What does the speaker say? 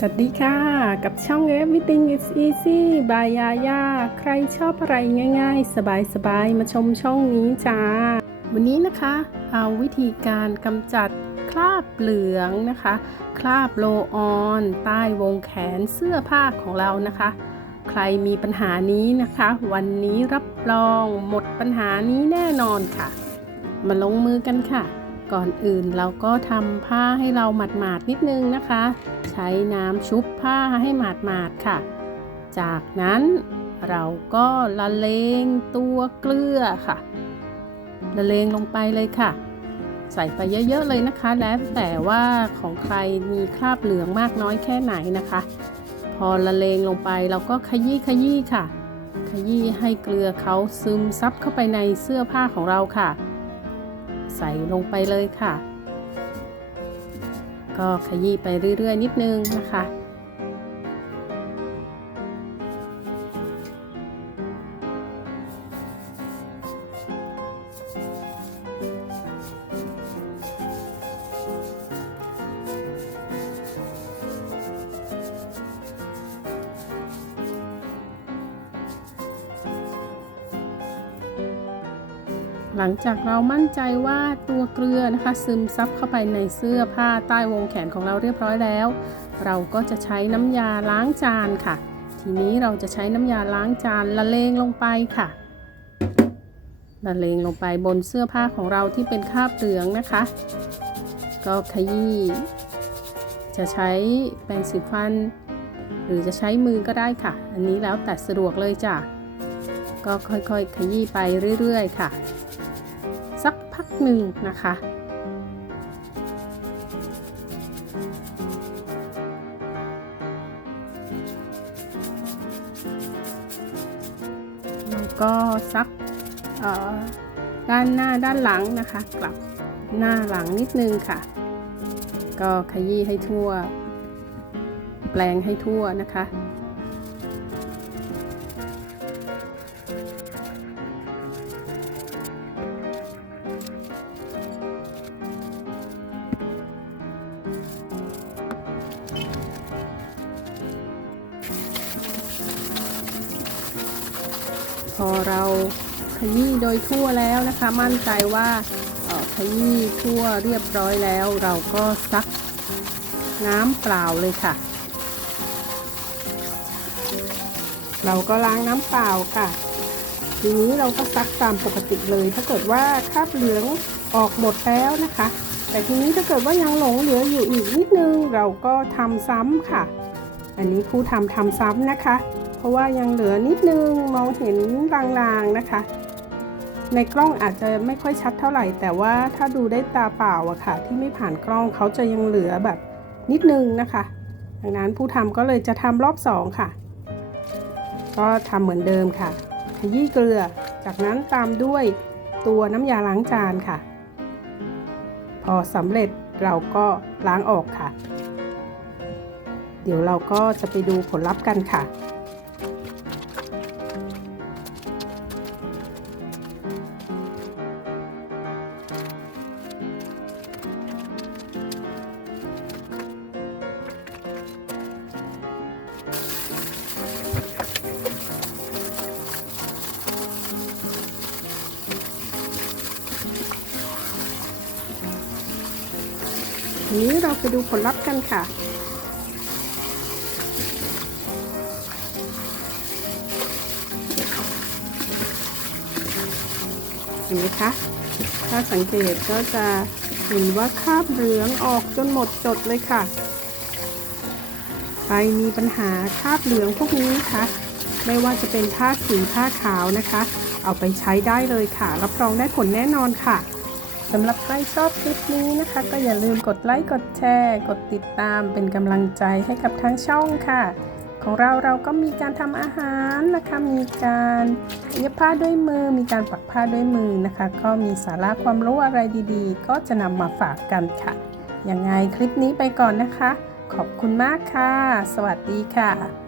สวัสดีค่ะ กับช่อง Everything is easy by Yaya ใครชอบอะไรง่ายๆ สบายๆ มาชมช่องนี้จ้า วันนี้นะคะ เอาวิธีการกำจัดคราบเหลืองนะคะ คราบโลออนใต้วงแขนเสื้อผ้าของเรานะคะ ใครมีปัญหานี้นะคะ วันนี้รับรองหมดปัญหานี้แน่นอนค่ะ มาลงมือกันค่ะ ก่อนอื่นเราก็ทำผ้าให้เราหมาดๆนิดนึงนะคะ ใช้น้ำชุบผ้าให้หมาดๆค่ะ จากนั้นเราก็ละเลงตัวเกลือค่ะ ละเลงลงไปเลยค่ะ ใส่ไปเยอะๆเลยนะคะ แล้วแต่ว่าของใครมีคราบเหลืองมากน้อยแค่ไหนนะคะ พอละเลงลงไปเราก็ขยี้ขยี้ค่ะ ขยี้ให้เกลือเขาซึมซับเข้าไปในเสื้อผ้าของเราค่ะ ใส่ลงไปเลยค่ะ ก็ขยี้ไปเรื่อย ๆ นิดนึงนะคะ หลังจากเรามั่นใจว่าตัวเกลือนะคะซึมซับเข้าไปในเสื้อผ้าใต้วงแขนของเราเรียบร้อยแล้ว เราก็จะใช้น้ำยาล้างจานค่ะ ทีนี้เราจะใช้น้ำยาล้างจานละเลงลงไปค่ะละเลงลงไปบนเสื้อผ้าของเราที่เป็นคราบเหลืองนะคะ ก็ขยี้จะใช้แปรงสีฟัน หรือจะใช้มือก็ได้ค่ะ อันนี้แล้วแต่สะดวกเลยจ้ะก็ค่อยๆ ขยี้ไปเรื่อย ๆ ค่ะ นึ่งนะคะ แล้วก็ซักด้านหน้าด้านหลังนะคะ กลับหน้าหลังนิดนึงค่ะ ก็ขยี้ให้ทั่ว แปลงให้ทั่วนะคะ พอเราขยี้โดยทั่วแล้วนะคะ มั่นใจว่าขยี้ทั่วเรียบร้อยแล้ว เราก็ซักน้ำเปล่าเลยค่ะ เราก็ล้างน้ำเปล่าค่ะ ทีนี้เราก็ซักตามปกติเลย ถ้าเกิดว่าคราบเหลืองออกหมดแล้วนะคะ แต่ทีนี้ถ้าเกิดว่ายังหลงเหลืออยู่อีกนิดนึง เราก็ทำซ้ำค่ะ อันนี้ครูทำทำซ้ำนะคะ เพราะว่ายังเหลือนิดนึงมองเห็นลางๆนะคะ ในกล้องอาจจะไม่ค่อยชัดเท่าไหร่ แต่ว่าถ้าดูได้ตาเปล่าอะค่ะ ที่ไม่ผ่านกล้องเขาจะยังเหลือแบบนิดนึงนะคะดังนั้นผู้ทำก็เลยจะทำรอบสองค่ะ ก็ทำเหมือนเดิมค่ะขยี้เกลือ จากนั้นตามด้วยตัวน้ำยาล้างจานค่ะ พอสำเร็จเราก็ล้างออกค่ะ เดี๋ยวเราก็จะไปดูผลลัพธ์กันค่ะ นี้เราไปดูผลลัพธ์กันค่ะ เห็นไหมคะ ถ้าสังเกตก็จะเห็นว่าคราบเหลืองออกจนหมดจดเลยค่ะ ใครมีปัญหาคราบเหลืองพวกนี้นะคะ ไม่ว่าจะเป็นผ้าสีผ้าขาวนะคะ เอาไปใช้ได้เลยค่ะ รับรองได้ผลแน่นอนค่ะ สำหรับใครชอบคลิปนี้นะคะ ก็อย่าลืมกดไลค์กดแชร์ กดติดตามเป็นกำลังใจให้กับทางช่องค่ะ ของเราเราก็มีการทำอาหารนะคะ มีการเย็บผ้าด้วยมือ มีการปักผ้าด้วยมือนะคะ ก็มีสาระความรู้อะไรดีๆ ก็จะนำมาฝากกันค่ะยังไงคลิปนี้ไปก่อนนะคะ ขอบคุณมากค่ะ สวัสดีค่ะ